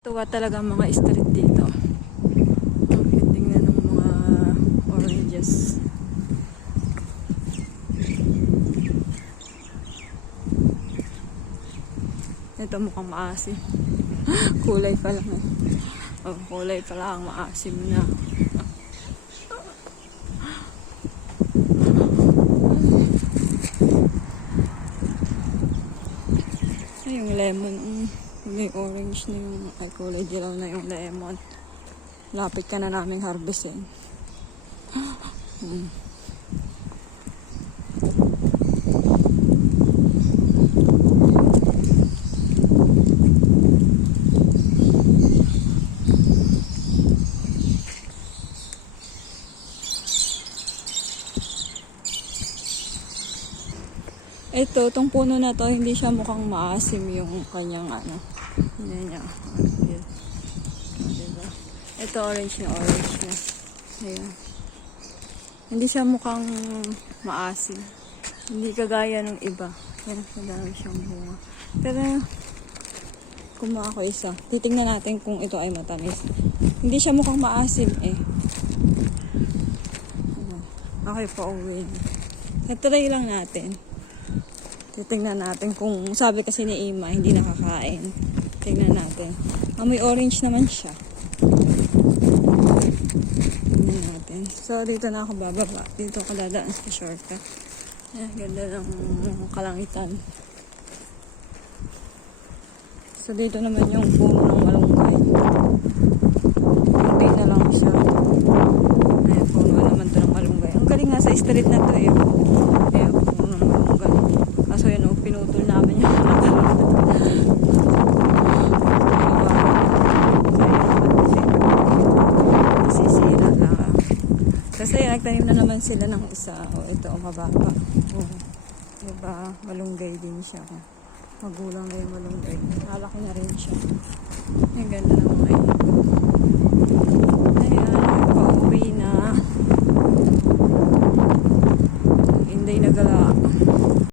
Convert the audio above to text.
Tuwa talaga ang mga street dito. Ang tingnan ng mga oranges. Ito mukhang maasim. Kulay pa lang eh. Oh, kulay pa lang, maasim na. Ay, yung lemon. May orange na yung, ay kulay dilaw na yung lemon. Lapit ka na naming harvestin. Ito, itong puno na to, hindi siya mukhang maasim yung kanyang ano. Hindi niya. Diba? Ito orange na. Ayan. Hindi siya mukhang maasim. Hindi kagaya ng iba. Pero madami siyang bunga. Pero, kumuha ako isa. Titingnan natin kung ito ay matamis. Hindi siya mukhang maasim eh. Okay, pa-uwi. Try lang natin. Titingnan natin kung sabi kasi ni Ima hindi nakakain. Tingnan natin. May orange naman siya. Tingnan natin. So dito na ako bababa. Dito ako dadaan sa shortcut. Ganda ng kalangitan. So dito naman yung puno ng malunggay. Kunti na lang siya. Ayan, puno naman to ng malunggay. Ang galing nga sa street na to eh. Ayan, puno ng malunggay. Kaso yun o, pinutol namin yung sisira lang. Kasi nagtanim na naman sila ng isa. O ito, mababa. O, diba, malunggay din siya. Magulang na yung malunggay. Halaki na rin siya. Ang ganda ng mga ito.